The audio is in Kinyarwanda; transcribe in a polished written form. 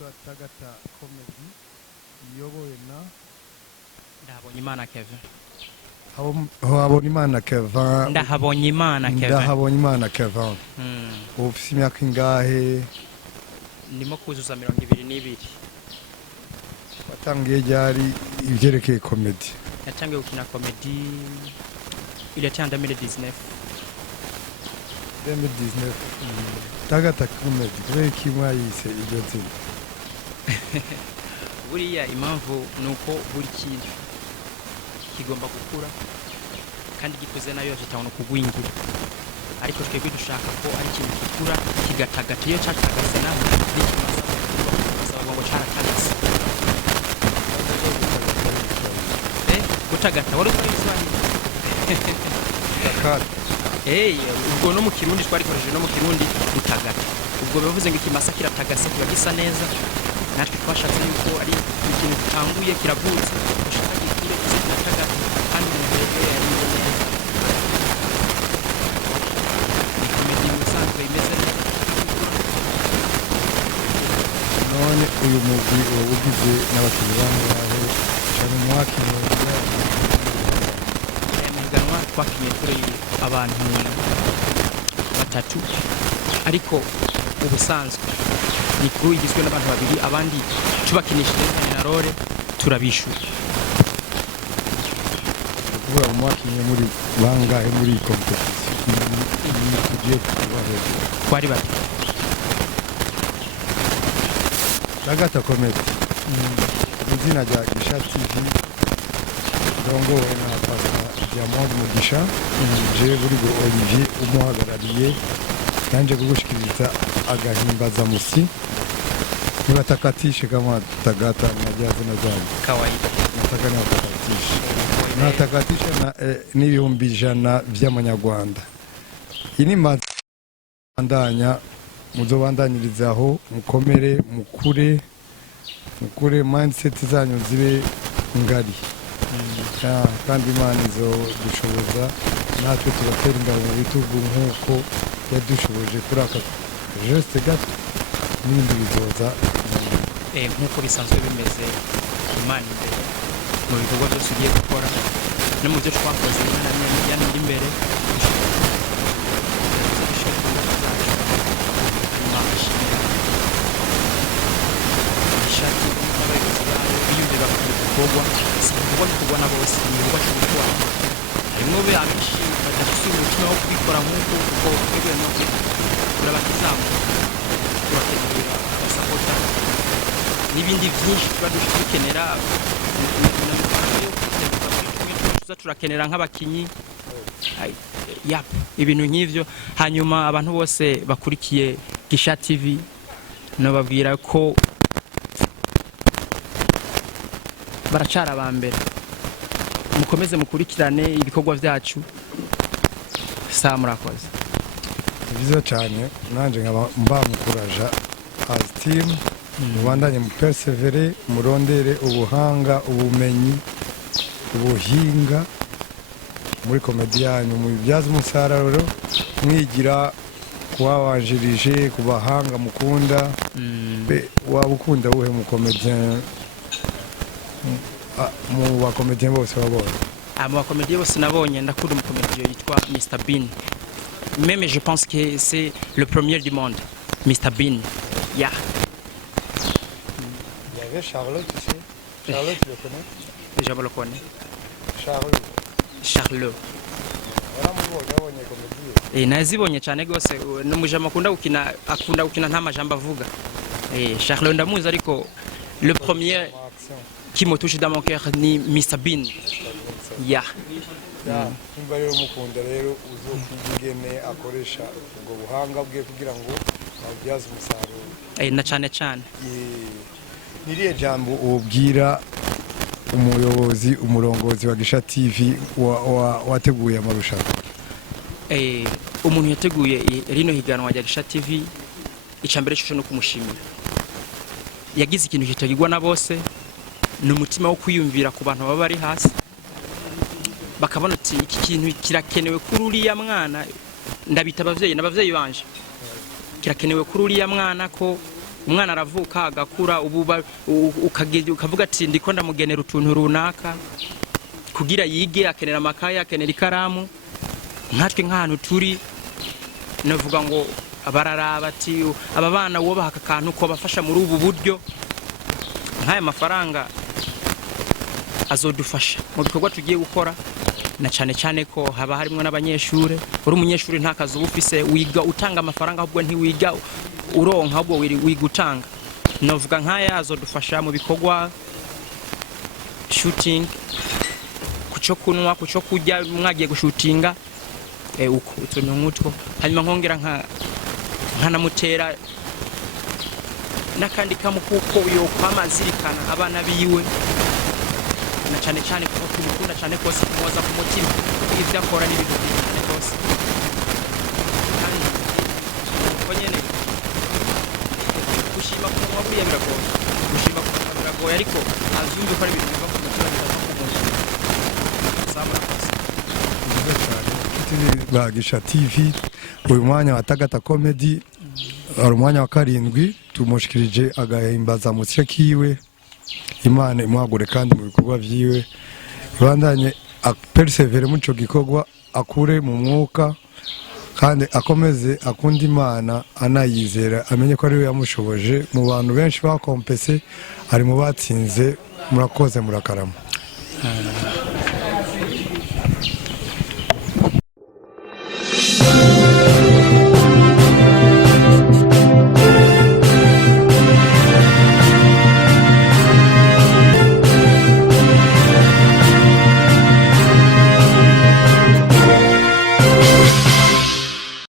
yitwa Tagata Comedy iyobowe na Ndahabonyimana Kevin. Habonimana Kevin. Ndahabonyimana Kevin. Ufite imyaka ingahe? Ndimo kuzuza 22. Watangiye ryari ibyerekeye comedy? Natangiye gukina comedy il était en 2019. 2019. Tagata Comedy kubera ki mwayise iryo zina? Buriya impamvu nuko buri kintu kigomba gukura kandi gikuze nayo kitabona kugwingira, ariko twebwe dushaka ko ari ikintu gikura kigatagata. Iyo cyatagase naho n'ikimaze basaba ngo cyaratagase. Gutagata wari ukora Iswahili? Takata. Ubwo no mu Kirundi twarikoresheje no mu Kirundi gutagata. Ubwo bivuze ngo ikimasa kiratagase kiba gisa neza. Natwe twashatse yuko ari ikintu gitanguye kiravutse ushaka gikire kiratagata kandi n'ibyo yari neza. Comedy musanzwe imeze neza. None uyu mugwi ugize n'abakinnyi bangahe cyane mwakinnye? Imiganwa twakinnye kuri abantu 3, ariko ubusanzwe ni crew igizwe n'abantu 2, abandi tubakinishije na role turabishura. Kuvuga mu mwakinnye muri bangahe muri competition tugiye kubaho? Twari bati Tagata Comedy izina rya Gisha TV rongowe na Pastor Diamond Mugisha, je buri go Olivier umuhagarariye kanje kugushikiriza agahimbaza musi nibatakatishe kama Tagata najaze najanye kawaida nataka natakatishe natakatisha na n'ibihumbi 100 by'amanyarwanda. Ini mandanya muzobandanyirizaho mukomere mukure mindset zanyu zibe ngari kandi Imana izo dushoboza natwe tubatera ingabo mu bitugu nk'uko yadushoboje kuri aka geste gato n'ibindi bizoza nk'uko bisanzwe bimeze. Imana imbere mu bikorwa byose ugiye gukora no mu byo twakoze Imana n'imana imbere. Kubona bose ibikorwa cy'ubutwari harimo abenshi badafite umutima wo kubikora nk'uko uko twebwe natwe turabakizamu turakenera abasapota n'ibindi byinshi tuba dukenera turakenera nk'abakinyi ibintu nk'ivyo. Hanyuma abantu bose bakurikiye Gisha TV nababwira ko baracara abambere, mukomeze mukurikirane ibikorwa byacu. Murakoze. Byiza cyane nanje nkaba mbamukuraja as team mubandanye mu persevere murondere ubuhanga ubumenyi ubuhinga muri komedi yanyu mu byaza umusaruro mwigira kubabanjirije kubahanga mukunda wabukunda uhe mu comedian mu bakomediyen bose babonye? Mu bakomediyen bose nabonye ndakunda umukomediyen yitwa Mr Bean. Même je pense que c'est le premier du monde, Mr Bean. Il y avait Charlotte aussi. Charlotte, tu le connais? Je le connais. Charlotte. Nazibonye cyane gose n'umujama akunda gukina nta majambo avuga. Charlotte ndamuzi, ariko le premier qui me touche dans mon cœur ni Mr Bean. Nimba rero mukunda rero uzokwigene akoresha ubwo buhanga bwe kugira ngo abyaze umusaruro na cyane. Niriye jambo ubwira umurongozi wa Gisha TV wateguye amarushanwa? Umuntu yateguye rino higanwa rya Gisha TV icambere cyo no kumushimira. Yagize ikintu kitagirwa na bose, n'umutima wo kwiyumvira ku bantu baba bari hasi, bakabona ati iki kintu kirakenewe kuri uriya mwana. Ndabita abavyeyi n'abavyeyi banje, kirakenewe kuri uriya mwana ko umwana aravuka agakura ubu ukavuga ati ndiko ndamugenera utuntu runaka kugira yige akenera amakaye akenera ikaramu nkatwe nk'ahantu turi navuga ngo bararaba ati aba bana wubaha aka kantu ko bafasha muri ubu buryo nk'aya mafaranga azodufasha mu bikorwa tugiye gukora na cyane cyane ko haba harimo n'abanyeshure uri umunyeshuri nta kazi ubufise wiga utanga amafaranga ahubwo ntiwiga uronka ahubwo wiga utanga navuga nk'aya azodufasha mu bikorwa shooting kuco kunwa kuco kujya mwagiye gushutinga uko utuntu nk'utwo hanyuma nkongera nkanamutera n'akandi kamu kuko yo kwamazirikana abana biwe na cyane cyane ko tubikunda cyane kose kuza ku mutima ibyo akora n'ibintu cyane kose kandi ko nyene gushima ko mwabuye biragoye gushima ko biragoye ariko azumve ko ari ibintu biva ku mutima bitakumusha samura kose Bagisha TV uyu mwanya wa Tagata Comedy ari umwanya wa karindwi tumushikirije agahimbaza mutse kiwe Imana imwagure kandi mu bikorwa vyiwe ibandanye persevere muco gikorwa akure mu mwuka kandi akomeze akunda Imana anayizera amenye ko ari we yamushoboje mu bantu benshi bakompese ari mu batsinze murakoze murakarama